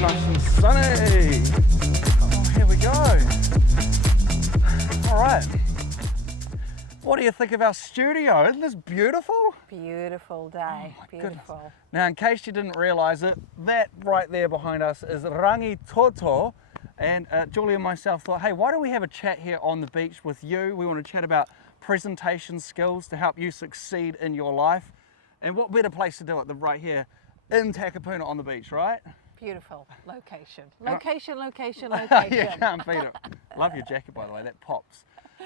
Nice and sunny. Oh, here we go. All right. What do you think of our studio? Isn't this beautiful? Beautiful day, beautiful. Goodness. Now, in case you didn't realise it, that right there behind us is Rangi Toto. And Julie and myself thought, hey, why don't we have a chat here on the beach with you? We want to chat about presentation skills to help you succeed in your life. And what better place to do it than right here in Takapuna on the beach, right? Beautiful location. Location. You can't beat it. Love your jacket, by the way, that pops.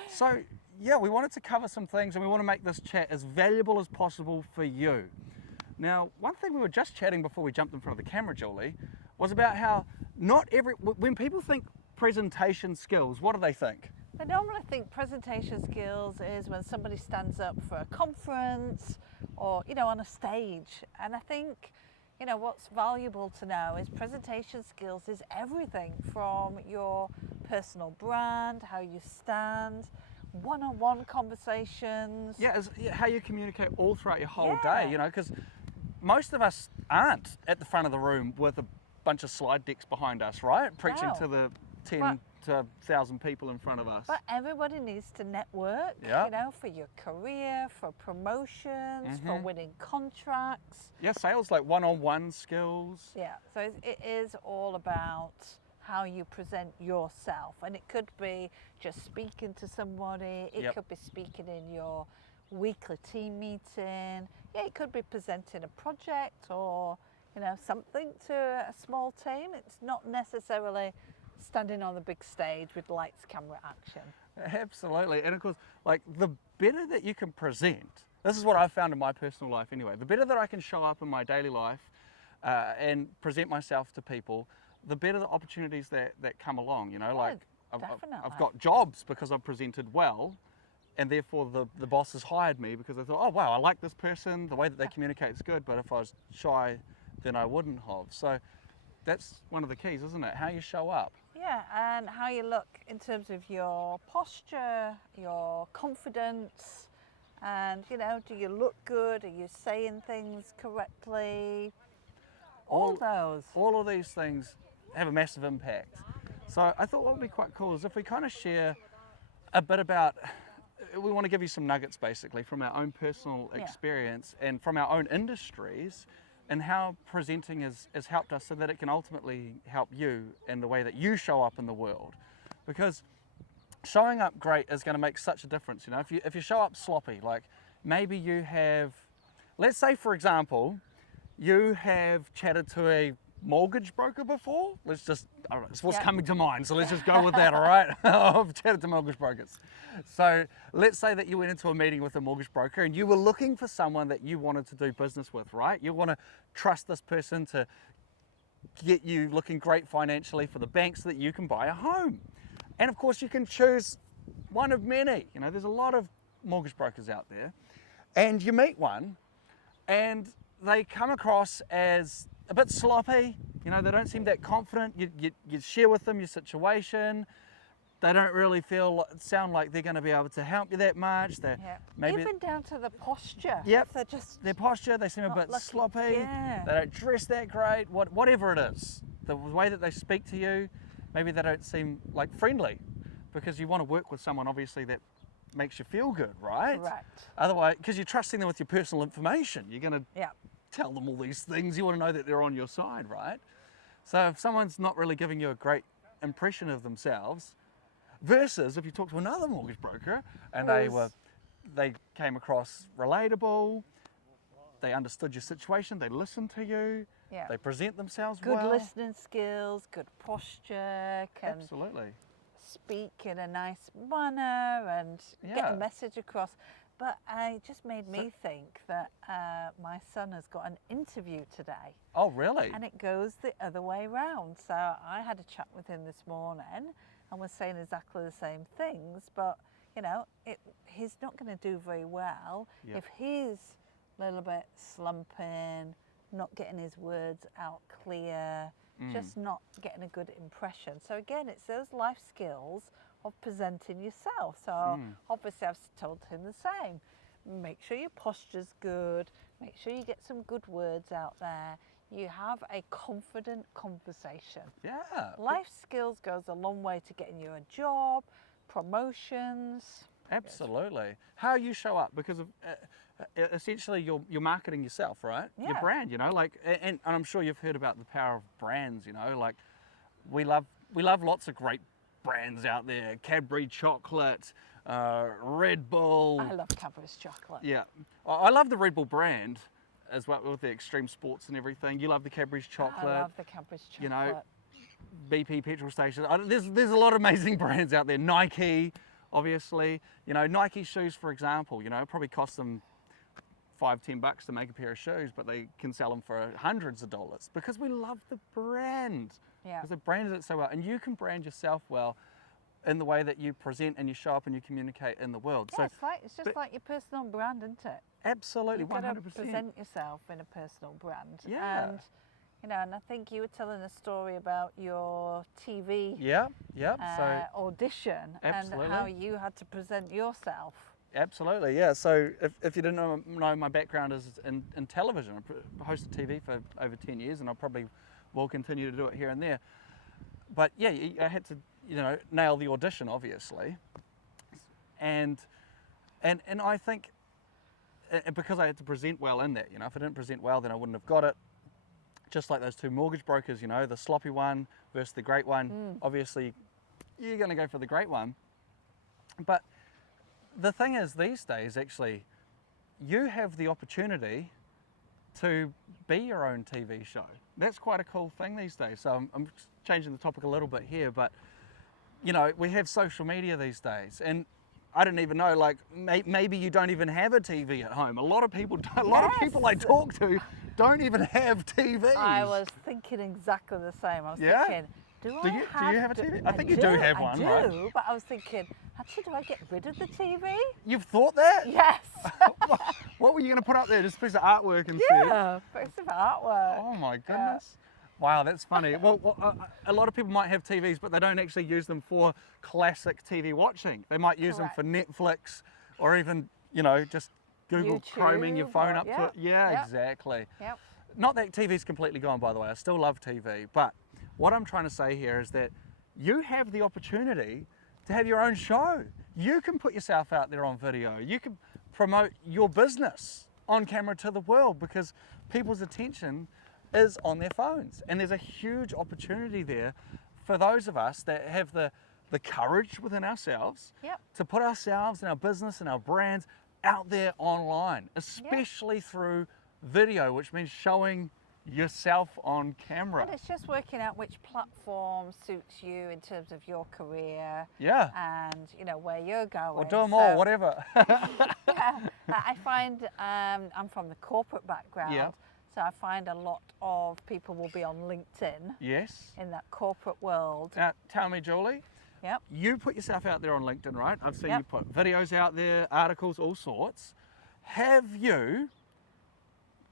So, yeah, we wanted to cover some things and we want to make this chat as valuable as possible for you. Now, one thing we were just chatting before we jumped in front of the camera, Julie, was about how when people think presentation skills, what do they think? I normally think presentation skills is when somebody stands up for a conference or, on a stage. And I think, what's valuable to know is presentation skills is everything from your personal brand, how you stand, one-on-one conversations. Yeah, it's how you communicate all throughout your whole day, because most of us aren't at the front of the room with a bunch of slide decks behind us, right? Preaching to the 10 to 1,000 people in front of us. But everybody needs to network, for your career, for promotions, for winning contracts. Yeah, sales, like one-on-one skills. Yeah, so it is all about how you present yourself. And it could be just speaking to somebody. It could be speaking in your weekly team meeting. Yeah, it could be presenting a project or, something to a small team. It's not necessarily standing on the big stage with lights, camera, action. Absolutely. And of course, like the better that you can present, this is what I've found in my personal life anyway, the better that I can show up in my daily life and present myself to people, the better the opportunities that come along, I've got jobs because I've presented well, and therefore the boss has hired me because they thought, oh wow, I like this person, the way that they communicate is good, but if I was shy, then I wouldn't have. So that's one of the keys, isn't it? How you show up. Yeah, and how you look in terms of your posture, your confidence, and do you look good? Are you saying things correctly? All of these things have a massive impact. So I thought what would be quite cool is if we kind of share a bit about, we want to give you some nuggets basically from our own personal experience and from our own industries, and how presenting has helped us so that it can ultimately help you in the way that you show up in the world. Because showing up great is going to make such a difference. If you show up sloppy, like maybe you have, let's say for example, you have chatted to a mortgage broker before. I don't know, it's what's coming to mind, so let's just go with that, all right? I've chatted to mortgage brokers. So let's say that you went into a meeting with a mortgage broker and you were looking for someone that you wanted to do business with, right? You want to trust this person to get you looking great financially for the bank so that you can buy a home. And of course you can choose one of many. There's a lot of mortgage brokers out there. And you meet one and they come across as a bit sloppy, they don't seem that confident. You share with them your situation. They don't really sound like they're going to be able to help you that much. Maybe even down to the posture. Yep, their posture, they seem a bit sloppy. Yeah. They don't dress that great. Whatever it is, the way that they speak to you, maybe they don't seem like friendly, because you want to work with someone obviously that makes you feel good, right? Right. Otherwise, because you're trusting them with your personal information, you're going to tell them all these things. You want to know that they're on your side, right? So if someone's not really giving you a great impression of themselves, versus if you talk to another mortgage broker and they came across relatable, they understood your situation, they listened to you, they present themselves well. Good listening skills, good posture, can absolutely speak in a nice manner and get a message across. But it just made me think that my son has got an interview today. Oh, really? And it goes the other way round. So I had a chat with him this morning and was saying exactly the same things. But, he's not going to do very well if he's a little bit slumping, not getting his words out clear, just not getting a good impression. So again, it's those life skills of presenting yourself. So obviously I've told him the same. Make sure your posture's good, make sure you get some good words out there. you have a confident conversation. Yeah. Life skills goes a long way to getting you a job, promotions. Absolutely. How you show up, because of essentially you're marketing yourself, right? Your Yeah. brand, you know, like, and I'm sure you've heard about the power of brands, you know, like we love lots of great brands out there. Cadbury chocolate, Red Bull. I love Cadbury's chocolate. Yeah. I love the Red Bull brand as well, with the extreme sports and everything. You love the Cadbury's chocolate. I love the Cadbury's chocolate. You know, BP petrol stations. There's a lot of amazing brands out there. Nike, obviously. You know, Nike shoes, for example, you know, probably cost them $5-10 to make a pair of shoes, but they can sell them for hundreds of dollars because we love the brand. Yeah. Because it branded it so well. And you can brand yourself well in the way that you present and you show up and you communicate in the world. Yeah, it's just like your personal brand, isn't it? Absolutely, You've 100%. got to present yourself in a personal brand. Yeah. And, you know, and I think you were telling a story about your TV Yeah. audition Absolutely. and how you had to present yourself. Absolutely, yeah. So if you didn't know, my background is in television. I hosted TV for over 10 years, and I probably will continue to do it here and there. But yeah, I had to, you know, nail the audition, obviously. And I think, because I had to present well in that, you know, if I didn't present well, then I wouldn't have got it. Just like those two mortgage brokers, you know, the sloppy one versus the great one. Obviously, you're going to go for the great one. But the thing is, these days, actually, you have the opportunity to be your own TV show. That's quite a cool thing these days. So I'm changing the topic a little bit here, but, you know, we have social media these days, and I don't even know, like, maybe you don't even have a TV at home. A lot of people I talk to don't even have TVs. I was thinking exactly the same. I was Yeah? thinking, do you have a TV? I think do, you do have one, I right? do, but I was thinking, actually, do I get rid of the TV? You've thought that? Yes. What were you going to put up there? Just a piece of artwork instead? Yeah, piece of artwork. Oh my goodness. Wow, that's funny. Well, a lot of people might have TVs, but they don't actually use them for classic TV watching. They might use them for Netflix, or even, you know, just Google Chroming your phone up to it. Yeah, exactly. Yep. Not that TV's completely gone, by the way. I still love TV, but what I'm trying to say here is that you have the opportunity to have your own show. You can put yourself out there on video. You can promote your business on camera to the world, because people's attention is on their phones. And there's a huge opportunity there for those of us that have the courage within ourselves to put ourselves and our business and our brands out there online, especially through video, which means showing yourself on camera. And it's just working out which platform suits you in terms of your career. Yeah. And, you know, where you're going. Or do them all, whatever. Yeah. I find, I'm from the corporate background. Yeah. So I find a lot of people will be on LinkedIn. Yes. In that corporate world. Now, tell me, Julie. Yep. You put yourself out there on LinkedIn, right? I've seen you put videos out there, articles, all sorts. Have you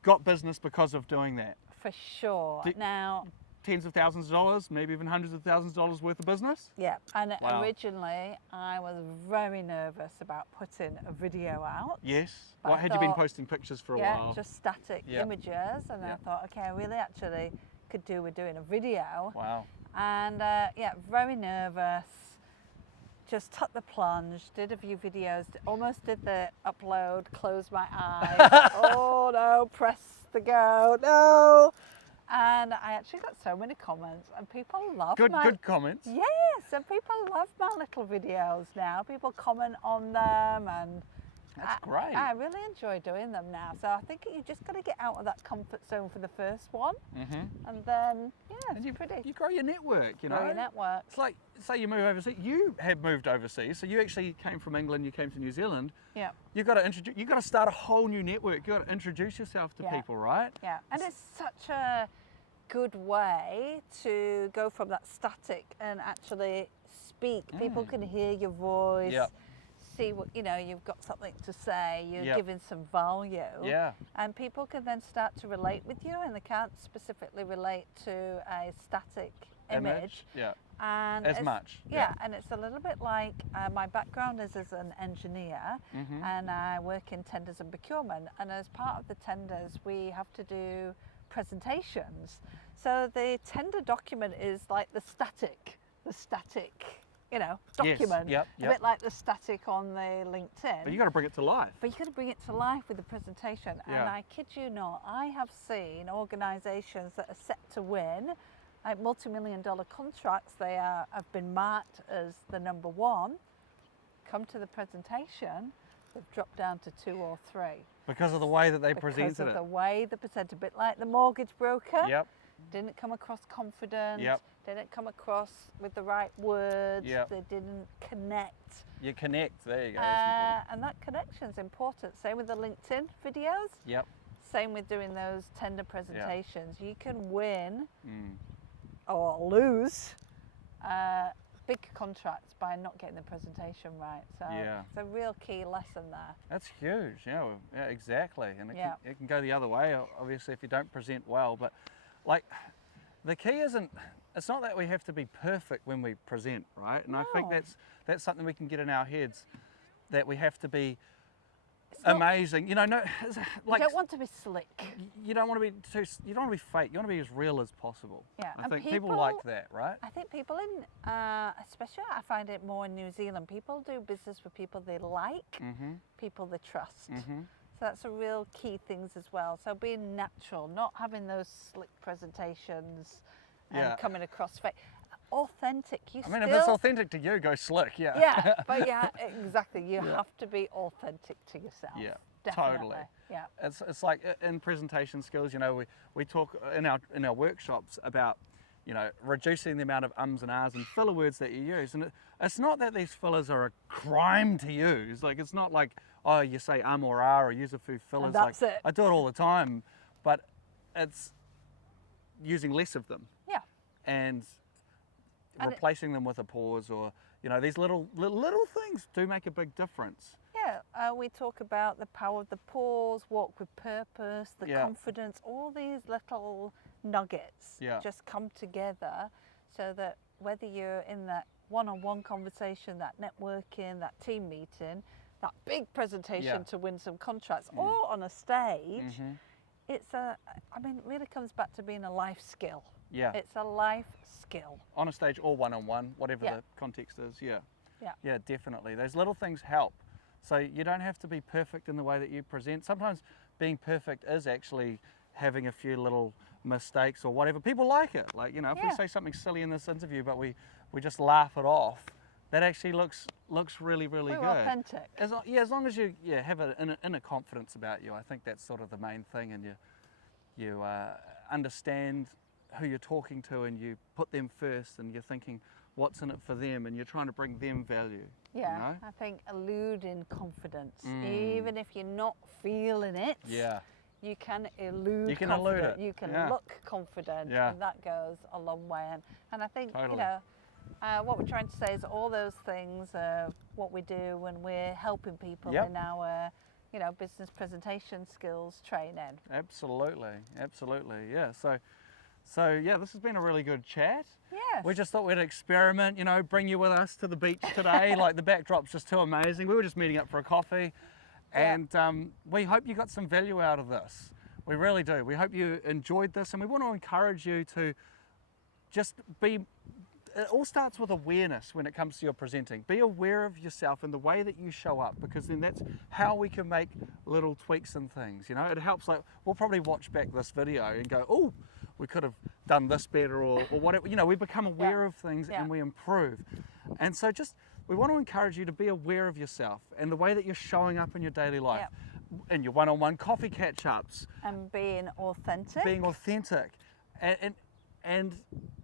got business because of doing that? For sure. Now, tens of thousands of dollars, maybe even hundreds of thousands of dollars worth of business? Yeah, and originally I was very nervous about putting a video out. Yes. What, had you been posting pictures for a while? Yeah, just static images, and I thought, okay, I really actually could do with doing a video. Wow. And yeah, very nervous. Just took the plunge, did a few videos, almost did the upload, closed my eyes. Oh no, press the go, no. And I actually got so many comments, and people love good comments. Yes, and people love my little videos now. People comment on them, and that's great. I really enjoy doing them now. So I think you just got to get out of that comfort zone for the first one, and then you grow your network. You know, grow your network. It's like, say you move overseas. You have moved overseas, so you actually came from England. You came to New Zealand. Yeah. You got to introduce. You got to start a whole new network. You got to introduce yourself to people, right? Yeah, and it's such a good way to go from that static and actually speak. People can hear your voice. Yep. See what, you know, you've got something to say, you're giving some value. Yeah. And people can then start to relate with you, and they can't specifically relate to a static image. Yeah. And as much. Yeah, and it's a little bit like my background is as an engineer, and I work in tenders and procurement. And as part of the tenders, we have to do presentations. So the tender document is like the static, you know, document. Yes, A bit like the static on the LinkedIn. But you got to bring it to life. But you got to bring it to life with the presentation. Yeah. And I kid you not, I have seen organisations that are set to win, like multi-million-dollar contracts. They have been marked as the number one. Come to the presentation, they've dropped down to 2 or 3. Because of the way that they presented Because of it. the way they presented, a bit like the mortgage broker. Yep. Didn't come across confident. Yep. Didn't come across with the right words. Yep. They didn't connect. You connect. There you go. That's And that connection's important. Same with the LinkedIn videos. Yep. Same with doing those tender presentations. You can win or lose big contracts by not getting the presentation right. So it's a real key lesson there. That's huge. Yeah, exactly. And it can go the other way, obviously, if you don't present well. But like, the key isn't. It's not that we have to be perfect when we present, right? And I think that's something we can get in our heads, that we have to be amazing. You know, no, like, you don't want to be slick. You don't want to be you don't want to be fake. You want to be as real as possible. Yeah, I think people like that, right? I think people in, especially I find it more in New Zealand, people do business with people they like, people they trust. So that's a real key things as well. So being natural, not having those slick presentations and coming across fake. Authentic. If it's authentic to you, go slick. Yeah. Yeah, but exactly. You have to be authentic to yourself. Yeah, definitely. totally. Yeah. It's like in presentation skills. You know, we talk in our workshops about, you know, reducing the amount of ums and ahs and filler words that you use. And it's not that these fillers are a crime to use. Like, it's not like, oh, you say or ah or use a few fillers. And that's like, it. I do it all the time, but it's using less of them. Yeah. And replacing them with a pause, or, you know, these little things do make a big difference. Yeah, we talk about the power of the pause, walk with purpose, the confidence, all these little nuggets just come together so that whether you're in that one-on-one conversation, that networking, that team meeting, that big presentation to win some contracts, or on a stage, it really comes back to being a life skill. Yeah. It's a life skill. On a stage or one-on-one, whatever the context is, Yeah, definitely. Those little things help. So you don't have to be perfect in the way that you present. Sometimes being perfect is actually having a few little mistakes or whatever. People like it. Like, you know, if we say something silly in this interview, but we just laugh it off, that actually looks really, really good. Authentic. As long as you have an inner confidence about you, I think that's sort of the main thing, and you understand who you're talking to, and you put them first, and you're thinking what's in it for them, and you're trying to bring them value. Yeah, you know? I think eluding confidence, even if you're not feeling it, you can elude You can confidence. elude it. You can Yeah. look confident, and that goes a long way. And I think, you know, what we're trying to say is all those things are what we do when we're helping people in our, you know, business presentation skills training. Absolutely, yeah. So yeah, this has been a really good chat. Yes. We just thought we'd experiment, you know, bring you with us to the beach today. Like, the backdrop's just too amazing. We were just meeting up for a coffee, and we hope you got some value out of this. We really do. We hope you enjoyed this, and we want to encourage you to just be. It all starts with awareness when it comes to your presenting. Be aware of yourself and the way that you show up, because then that's how we can make little tweaks and things. You know, it helps. Like, we'll probably watch back this video and go, oh, we could have done this better, or whatever. You know, we become aware of things and we improve. And so we want to encourage you to be aware of yourself and the way that you're showing up in your daily life, in your one-on-one coffee catch-ups. And being authentic. Being authentic.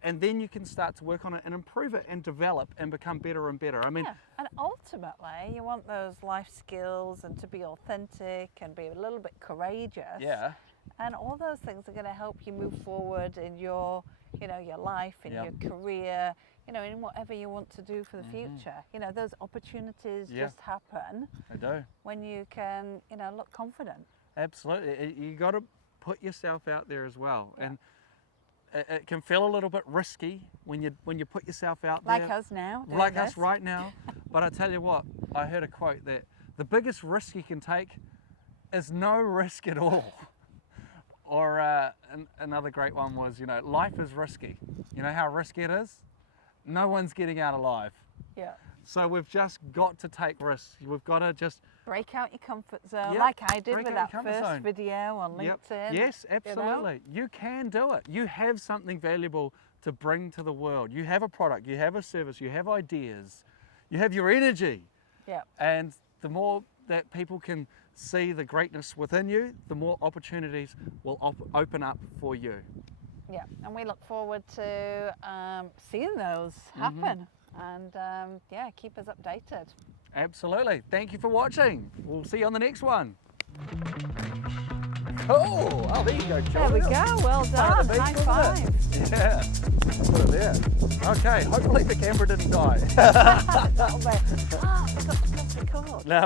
And then you can start to work on it and improve it and develop and become better and better. I mean, and ultimately you want those life skills and to be authentic and be a little bit courageous. Yeah. And all those things are going to help you move forward in your, you know, your life, in your career, you know, in whatever you want to do for the future. You know, those opportunities just happen. They do. When you can, you know, look confident. Absolutely. You got to put yourself out there as well. And it can feel a little bit risky when you put yourself out there. Like us now. Like us right now. But I tell you what, I heard a quote that the biggest risk you can take is no risk at all. Or another great one was, you know, life is risky. You know how risky it is? No one's getting out alive. Yeah. So we've just got to take risks. We've got to just break out your comfort zone, Yep, like I did break with out that your comfort first zone. video on LinkedIn. Yes, you know? absolutely. You can do it. You have something valuable to bring to the world. You have a product, you have a service, you have ideas, you have your energy. Yeah. And the more that people can see the greatness within you, the more opportunities will open up for you. Yeah, and we look forward to seeing those happen. And yeah, keep us updated. Absolutely. Thank you for watching. We'll see you on the next one. Cool. Oh, there you go, Joe. There we go. Well done. High five. Yeah. Put it there. Okay. Hopefully the camera didn't die. A little bit. Ah, I forgot to press record. No.